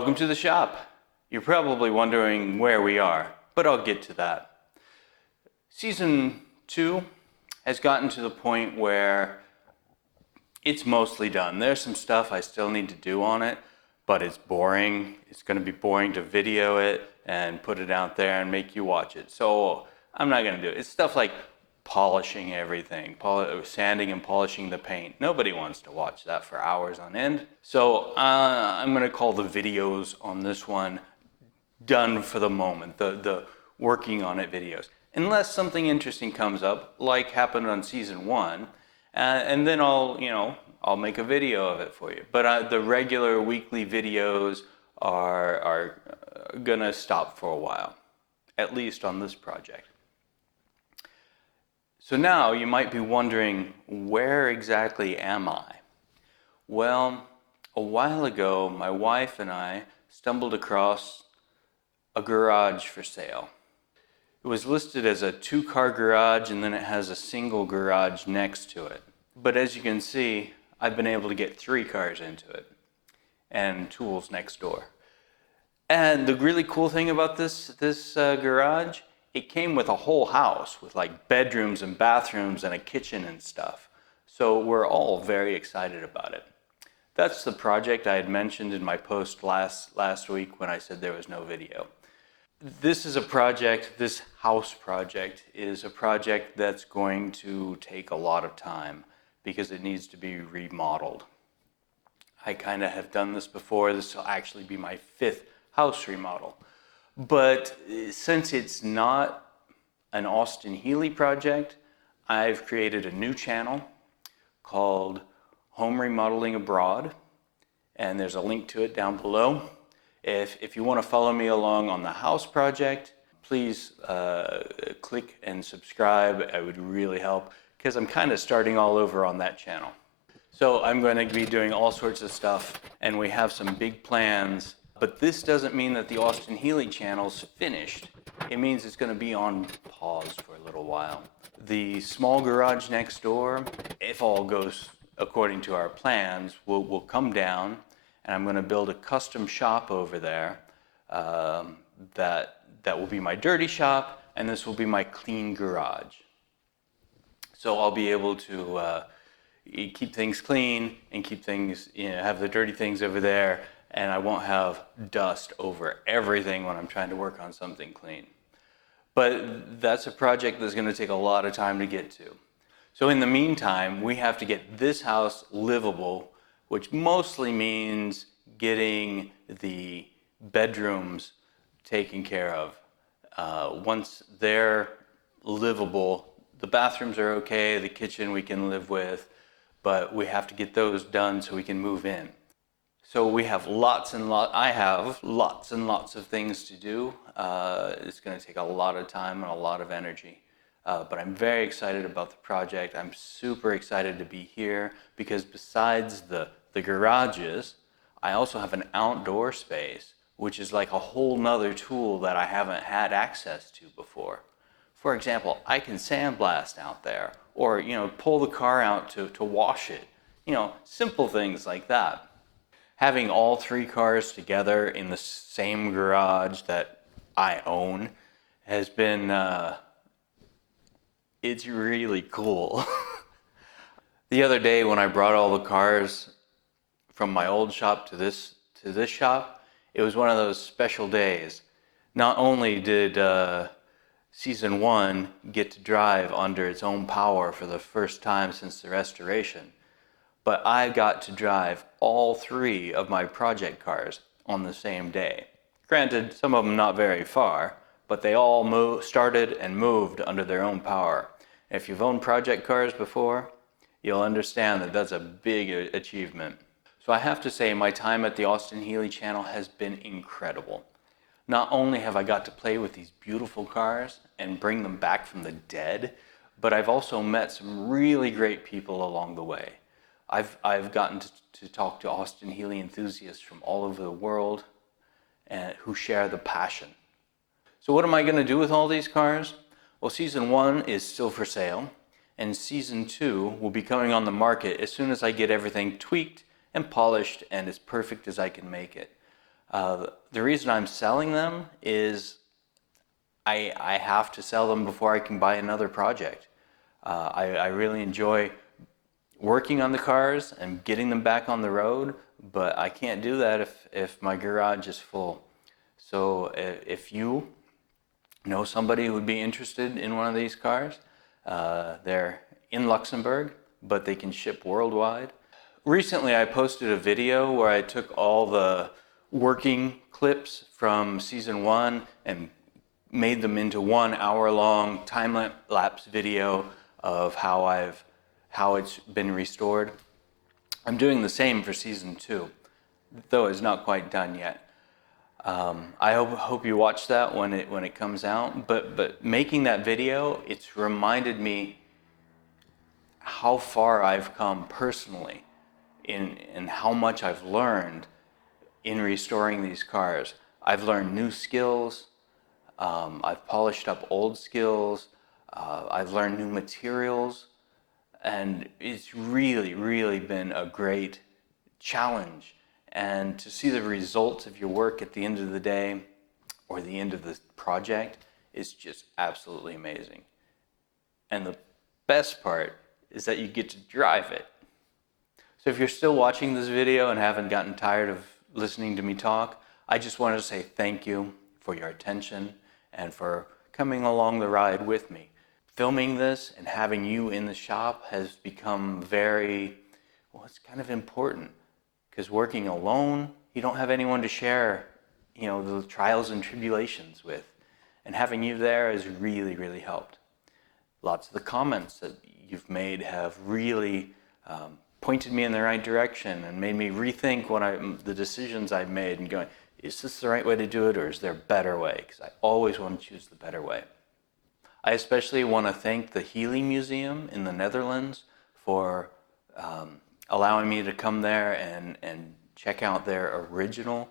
Welcome to the shop. You're probably wondering where we are, but I'll get to that. Season 2 has gotten to the point where it's mostly done. There's some stuff I still need to do on it, but it's boring. It's going to be boring to video it and put it out there and make you watch it. So I'm not going to do it. It's stuff like polishing everything, sanding and polishing the paint. Nobody wants to watch that for hours on end. So I'm going to call the videos on this one done for the moment, the working on it videos. Unless something interesting comes up, like happened on season 1, and then I'll make a video of it for you. But the regular weekly videos are gonna stop for a while, at least on this project. So now you might be wondering, where exactly am I? Well, a while ago, my wife and I stumbled across a garage for sale. It was listed as a 2-car garage, and then it has a single garage next to it. But as you can see, I've been able to get 3 cars into it and tools next door. And the really cool thing about this garage, it came with a whole house with like bedrooms and bathrooms and a kitchen and stuff. So we're all very excited about it. That's the project I had mentioned in my post last week when I said there was no video. This house project is a project that's going to take a lot of time because it needs to be remodeled. I kind of have done this before. This will actually be my 5th house remodel. But since it's not an Austin Healey project, I've created a new channel called Home Remodeling Abroad, and there's a link to it down below. If you want to follow me along on the house project, please click and subscribe. It would really help because I'm kind of starting all over on that channel. So I'm going to be doing all sorts of stuff, and we have some big plans. But this doesn't mean that the Austin Healey channel's finished. It means it's going to be on pause for a little while. The small garage next door, if all goes according to our plans, will come down, and I'm going to build a custom shop over there that will be my dirty shop, and this will be my clean garage. So I'll be able to keep things clean and keep things, have the dirty things over there, and I won't have dust over everything when I'm trying to work on something clean. But that's a project that's going to take a lot of time to get to. So in the meantime, we have to get this house livable, which mostly means getting the bedrooms taken care of. Once they're livable, the bathrooms are okay, the kitchen we can live with, but we have to get those done so we can move in. So we have I have lots and lots of things to do. It's going to take a lot of time and a lot of energy. But I'm very excited about the project. I'm super excited to be here because besides the garages, I also have an outdoor space, which is like a whole nother tool that I haven't had access to before. For example, I can sandblast out there or, pull the car out to wash it. Simple things like that. Having all 3 cars together in the same garage that I own has been, it's really cool. The other day when I brought all the cars from my old shop to this shop, it was one of those special days. Not only did season 1 get to drive under its own power for the first time since the restoration, but I got to drive all 3 of my project cars on the same day. Granted, some of them not very far, but they all started and moved under their own power. If you've owned project cars before, you'll understand that that's a big achievement. So I have to say my time at the Austin Healey channel has been incredible. Not only have I got to play with these beautiful cars and bring them back from the dead, but I've also met some really great people along the way. I've gotten to talk to Austin Healey enthusiasts from all over the world who share the passion. So what am I going to do with all these cars? Well, season 1 is still for sale, and season 2 will be coming on the market as soon as I get everything tweaked and polished and as perfect as I can make it. The reason I'm selling them is I have to sell them before I can buy another project. I really enjoy working on the cars and getting them back on the road, but I can't do that if my garage is full. So if you know somebody who would be interested in one of these cars, they're in Luxembourg, but they can ship worldwide. Recently, I posted a video where I took all the working clips from season 1 and made them into 1 hour-long time-lapse video of how it's been restored. I'm doing the same for season 2, though it's not quite done yet. I hope you watch that when it comes out. But making that video, it's reminded me how far I've come personally in how much I've learned in restoring these cars. I've learned new skills. I've polished up old skills. I've learned new materials. And it's really, really been a great challenge. And to see the results of your work at the end of the day or the end of the project is just absolutely amazing. And the best part is that you get to drive it. So if you're still watching this video and haven't gotten tired of listening to me talk, I just wanted to say thank you for your attention and for coming along the ride with me. Filming this and having you in the shop has become it's kind of important, because working alone, you don't have anyone to share, the trials and tribulations with. And having you there has really, really helped. Lots of the comments that you've made have really pointed me in the right direction and made me rethink the decisions I've made and going, is this the right way to do it, or is there a better way? Because I always want to choose the better way. I especially want to thank the Healey Museum in the Netherlands for allowing me to come there and check out their original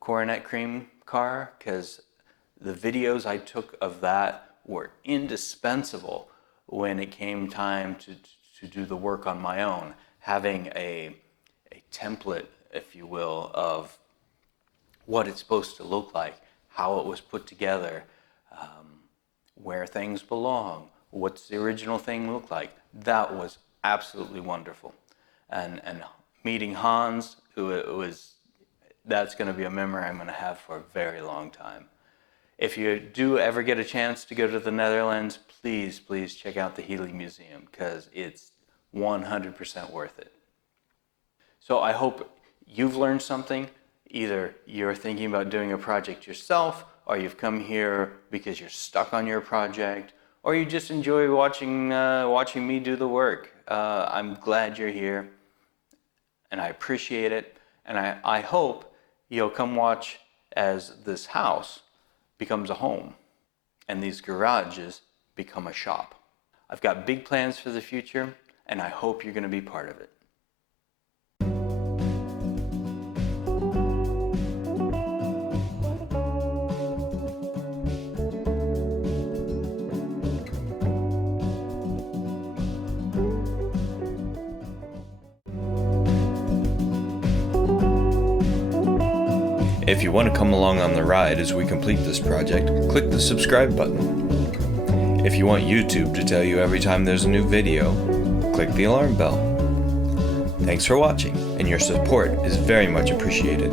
Coronet Cream car, because the videos I took of that were indispensable when it came time to do the work on my own. Having a template, if you will, of what it's supposed to look like, how it was put together, where things belong, what's the original thing look like. That was absolutely wonderful. And meeting Hans, that's going to be a memory I'm going to have for a very long time. If you do ever get a chance to go to the Netherlands, please check out the Healey Museum, because it's 100% worth it. So I hope you've learned something. Either you're thinking about doing a project yourself, or you've come here because you're stuck on your project, or you just enjoy watching me do the work. I'm glad you're here, and I appreciate it. And I hope you'll come watch as this house becomes a home and these garages become a shop. I've got big plans for the future, and I hope you're going to be part of it. If you want to come along on the ride as we complete this project, click the subscribe button. If you want YouTube to tell you every time there's a new video, click the alarm bell. Thanks for watching, and your support is very much appreciated.